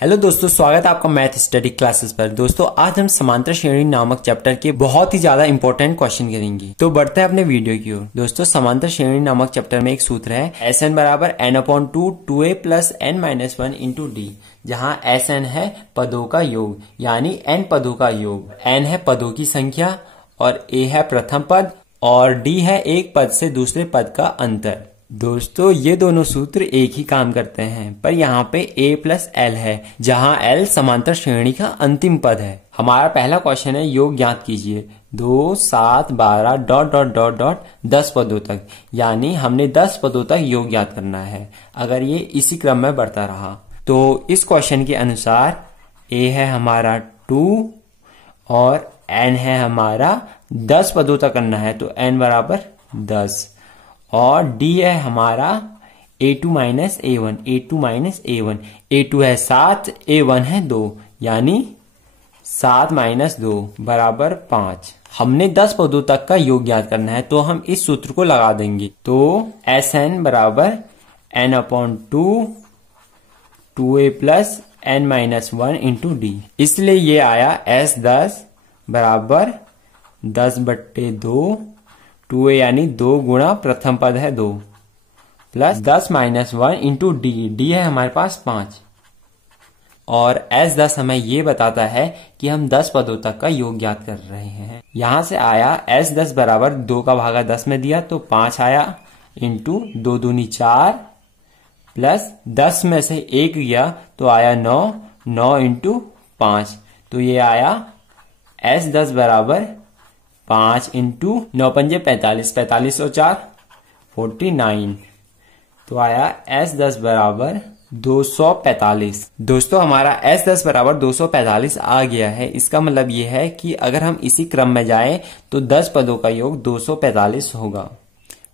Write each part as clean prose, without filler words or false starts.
Hello दोस्तों, स्वागत है आपका मैथ स्टडी क्लासेस पर। दोस्तों आज हम समांतर श्रेणी नामक चैप्टर के बहुत ही ज्यादा इंपॉर्टेंट क्वेश्चन करेंगे। तो बढ़ते हैं अपने वीडियो की ओर। दोस्तों समांतर श्रेणी नामक चैप्टर में एक सूत्र है एस एन बराबर N upon two A plus N minus one into D, जहाँ एस एन है पदों का योग यानी एन पदों का योग, एन है पदों की संख्या और ए है प्रथम पद और डी है एक पद से दूसरे पद का अंतर। दोस्तों ये दोनों सूत्र एक ही काम करते हैं, पर यहाँ पे a प्लस एल है, जहाँ l समांतर श्रेणी का अंतिम पद है। हमारा पहला क्वेश्चन है योग ज्ञात कीजिए 2, 7, 12 डॉट डॉट डॉट डॉट 10 पदों तक, यानी हमने 10 पदों तक योग ज्ञात करना है। अगर ये इसी क्रम में बढ़ता रहा तो इस क्वेश्चन के अनुसार a है हमारा 2 और n है हमारा 10 पदों तक करना है, तो n बराबर 10 और d है हमारा a2 minus a1, a2 minus a1, a2 है 7, a1 है 2, यानी 7 माइनस 2 बराबर 5। हमने 10 पदों तक का योग ज्ञात करना है, तो हम इस सूत्र को लगा देंगे। तो एस एन बराबर N upon two A plus N minus one into D, इसलिए ये आया एस 10 बराबर 10/2 2a यानी 2 गुणा प्रथम पद है 2 plus 10 minus 1 into D, D है हमारे पास 5 और S10 हमें ये बताता है कि हम 10 पदों तक का योग ज्ञात कर रहे हैं। यहां से आया S10 बराबर 2 का भागा 10 में दिया तो 5 आया इंटू 2 दूनी 4 प्लस 10 में से 1 गया तो आया 9, 9 इंटू 5, तो ये आया S10 बराबर 5 इंटू 9 पंजे 45, 45 और 4 49, तो आया S10 बराबर 245। दोस्तों हमारा S10 बराबर 245 आ गया है। इसका मतलब ये है कि अगर हम इसी क्रम में जाएं तो 10 पदों का योग 245 होगा।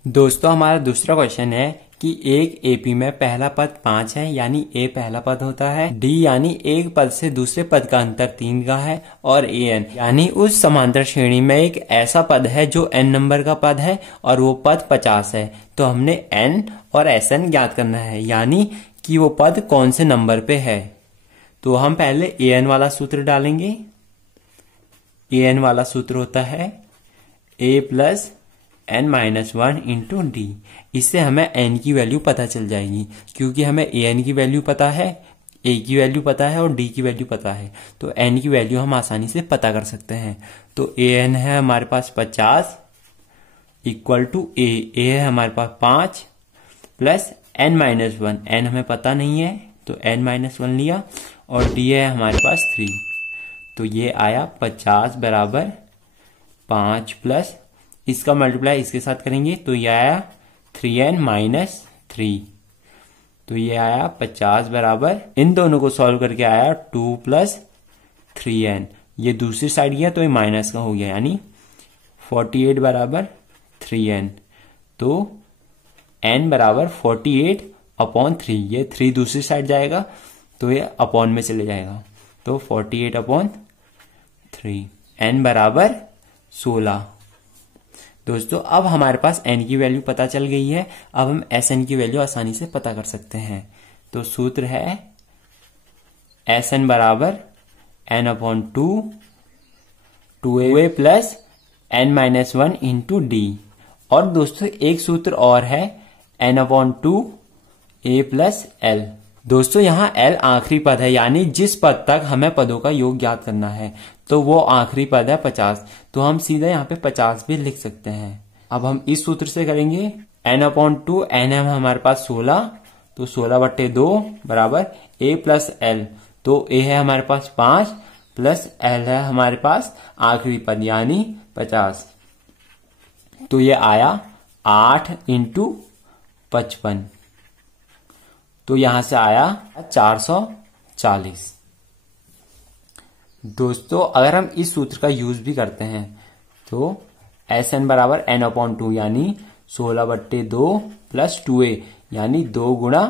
दोस्तों हमारा दूसरा क्वेश्चन है कि एक एपी में पहला पद 5 है यानी ए पहला पद होता है, डी यानी एक पद से दूसरे पद का अंतर 3 का है और ए एन यानी उस समांतर श्रेणी में एक ऐसा पद है जो एन नंबर का पद है और वो पद 50 है। तो हमने एन और एस एन ज्ञात करना है, यानी कि वो पद कौन से नंबर पे है। तो हम पहले ए एन वाला सूत्र डालेंगे। ए एन वाला सूत्र होता है A plus N minus one into D. इससे हमें एन की वैल्यू पता चल जाएगी, क्योंकि हमें ए एन की वैल्यू पता है, ए की वैल्यू पता है और डी की वैल्यू पता है, तो एन की वैल्यू हम आसानी से पता कर सकते हैं। तो ए एन है हमारे पास 50 इक्वल टू ए है हमारे पास 5 plus N minus one, n हमें पता नहीं है तो एन माइनस वन लिया और डी है हमारे पास 3, तो ये आया 50 बराबर 5 प्लस इसका मल्टीप्लाई इसके साथ करेंगे तो ये आया 3n माइनस 3, तो ये आया 50 बराबर, इन दोनों को सॉल्व करके आया 2 प्लस 3n, ये दूसरी साइड गया तो ये माइनस का हो गया यानी 48 बराबर 3n, तो n बराबर 48 अपॉन 3, ये 3 दूसरी साइड जाएगा तो ये अपॉन में चले जाएगा, तो 48 अपॉन 3, n बराबर 16। दोस्तों अब हमारे पास n की वैल्यू पता चल गई है, अब हम Sn की वैल्यू आसानी से पता कर सकते हैं। तो सूत्र है Sn बराबर n upon two A plus N minus one into D, और दोस्तों एक सूत्र और है n upon A plus L. दोस्तों यहाँ L आखिरी पद है, यानी जिस पद तक हमें पदों का योग ज्ञात करना है तो वो आखिरी पद है 50, तो हम सीधा यहाँ पे 50 भी लिख सकते हैं। अब हम इस सूत्र से करेंगे n अपॉन n है हमारे पास 16, तो 16/2 बराबर a प्लस एल, तो a है हमारे पास 5 प्लस l है हमारे पास आखिरी पद यानी 50, तो ये आया 8 इंटू 55, तो यहां से आया 440। दोस्तों अगर हम इस सूत्र का यूज भी करते हैं तो एस एन बराबर एन अपॉन 2 यानी 16/2 प्लस 2a यानी 2 गुणा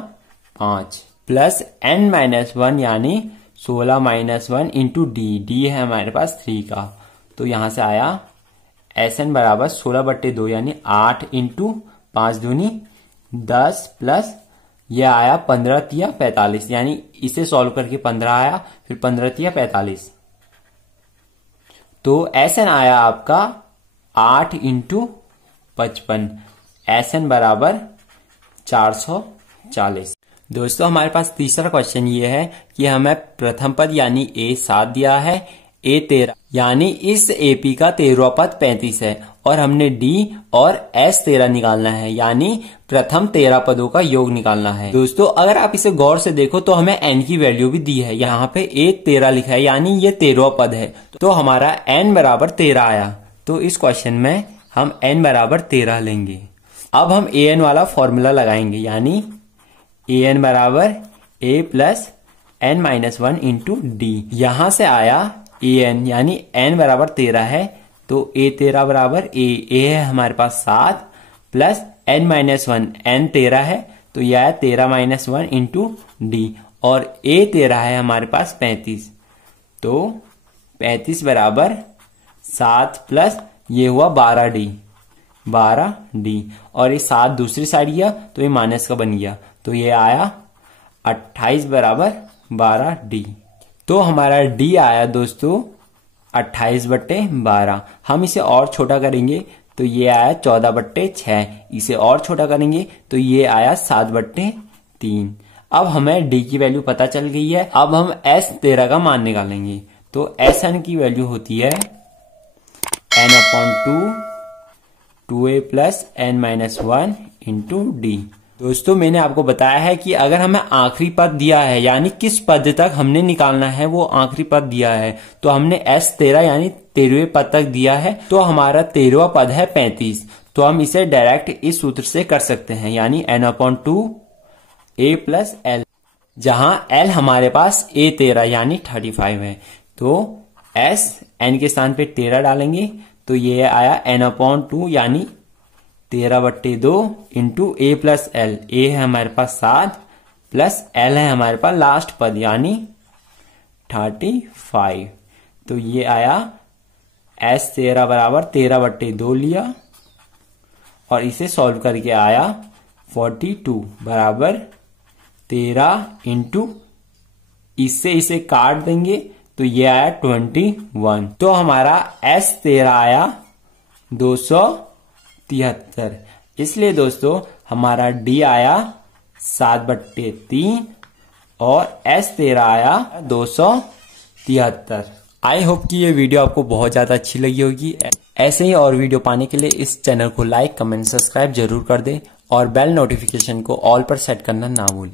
5 प्लस n माइनस 1 यानी 16 माइनस 1 इंटू डी, डी है हमारे पास 3 का, तो यहां से आया एस एन बराबर 16/2 यानी 8 इंटू 5 दूनी 10 प्लस ये आया 15 तिया 45, यानी इसे सॉल्व करके 15 आया, फिर 15 तिया 45। तो SN आया आपका 8 इंटू 55, SN बराबर 440। दोस्तों हमारे पास तीसरा क्वेश्चन ये है कि हमें प्रथम पद यानी A 7 दिया है, A 13, यानी इस AP का 13वां पद 35 है और हमने D और S 13 निकालना है, यानी प्रथम 13 पदों का योग निकालना है। दोस्तों अगर आप इसे गौर से देखो तो हमें N की वैल्यू भी दी है, यहाँ पे A 13 लिखा है, यानी ये 13वां पद है, तो हमारा N बराबर 13 आया। तो इस क्वेश्चन में हम N बराबर 13 लेंगे। अब हम AN वाला फॉर्मूला लगाएंगे, यानी AN बराबर A plus N-1 into D। यहां से आया AN, यानी N बराबर 13 है, तो A 13 बराबर A है हमारे पास 7 प्लस N-1, N 13 है, तो यह है 13-1 इंटू D, और A 13 है हमारे पास 35, तो 35 बराबर 7 प्लस ये हुआ 12D, और ये 7 दूसरी साइड गया तो ये माइनस का बन गया, तो ये आया 28 बराबर 12D। तो हमारा D आया दोस्तों 28/12। हम इसे और छोटा करेंगे तो ये आया 14/6, इसे और छोटा करेंगे तो ये आया 7/3। अब हमें D की वैल्यू पता चल गई है। अब हम S 13 का मान निकालेंगे, तो SN की वैल्यू होती है N/2 2A plus N-1 into D। दोस्तों मैंने आपको बताया है कि अगर हमें आखिरी पद दिया है, यानी किस पद तक हमने निकालना है वो आखिरी पद दिया है, तो हमने S 13 यानी 13वें पद तक दिया है, तो हमारा 13वां पद है 35, तो हम इसे डायरेक्ट इस सूत्र से कर सकते हैं, यानी N/2 A प्लस L, जहां L हमारे पास A 13 यानी 35 है, तो S N के स्थान पे 13 डालेंगे, तो ये आया N/2 यानी 13/2 into A plus L। A है हमारे पास 7 प्लस L है हमारे पास लास्ट पद यानी 35, तो ये आया S 13 बराबर 13/2 लिया और इसे सॉल्व करके आया 42 बराबर 13 इंटू इससे इसे काट देंगे तो ये आया 21। तो हमारा S 13 आया 273। इसलिए दोस्तों हमारा D आया 7/3 और S 13 आया 273। आई होप कि ये वीडियो आपको बहुत ज्यादा अच्छी लगी होगी। ऐसे ही और वीडियो पाने के लिए इस चैनल को लाइक, कमेंट, सब्सक्राइब जरूर कर दें और बेल नोटिफिकेशन को ऑल पर सेट करना ना भूलें।